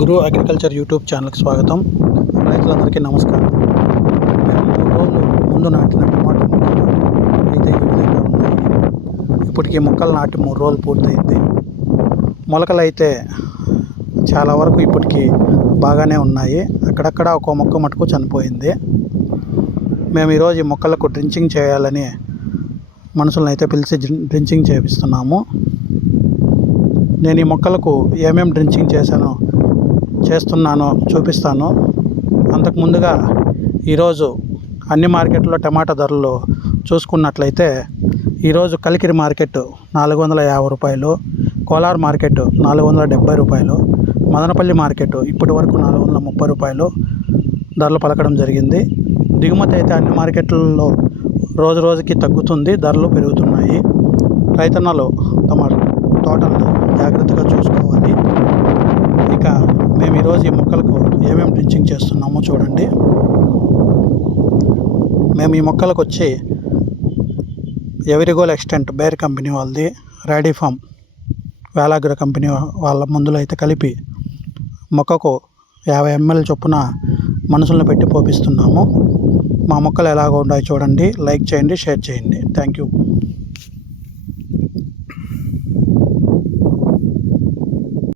గురు agriculture YouTube ఛానల్కి స్వాగతం. రైతులందరికీ నమస్కారం. మేము 3 రోజులు ముందు నాటిన టమాటా మొక్కలు అయితే ఈ విధంగా ఉన్నాయి. ఇప్పటికీ మొక్కలు నాటి 3 రోజులు పూర్తయింది. మొలకలు అయితే చాలా వరకు ఇప్పటికీ బాగానే ఉన్నాయి. అక్కడక్కడ ఒక మొక్క మటుకు చనిపోయింది. మేము ఈరోజు ఈ మొక్కలకు డ్రించింగ్ చేయాలని మనుషులను అయితే పిలిచి డ్రించింగ్ చేపిస్తున్నాము. నేను ఈ మొక్కలకు ఏమేమి డ్రించింగ్ చేస్తున్నానో చూపిస్తాను. అంతకు ముందుగా ఈరోజు అన్ని మార్కెట్లో టమాటా ధరలు చూసుకున్నట్లయితే ఈరోజు కలికిరి మార్కెట్ 450 రూపాయలు, కోలార్ మార్కెట్ 470 రూపాయలు, మదనపల్లి మార్కెట్ ఇప్పటి వరకు 430 రూపాయలు ధరలు పలకడం జరిగింది. దిగుమతి అయితే అన్ని మార్కెట్లలో రోజు రోజుకి తగ్గుతుంది, ధరలు పెరుగుతున్నాయి. రైతన్నలు తమ తోటలను జాగ్రత్తగా చూసుకోవాలి. ఇక మేము ఈరోజు ఈ మొక్కలకు ఏమేమి డ్రించింగ్ చేస్తున్నామో చూడండి. మేము ఈ మొక్కలకు వచ్చి ఎవరిగోల్ ఎక్స్టెంట్ బేర్ కంపెనీ వాళ్ళది, రాడిఫామ్ వేలాగ్ర కంపెనీ వాళ్ళ మందులు అయితే కలిపి మొక్కకు 50 ml చొప్పున మనుషులను పెట్టి పోపిస్తున్నాము. మా మొక్కలు ఎలాగ ఉన్నాయి చూడండి. లైక్ చేయండి, షేర్ చేయండి. Thank you.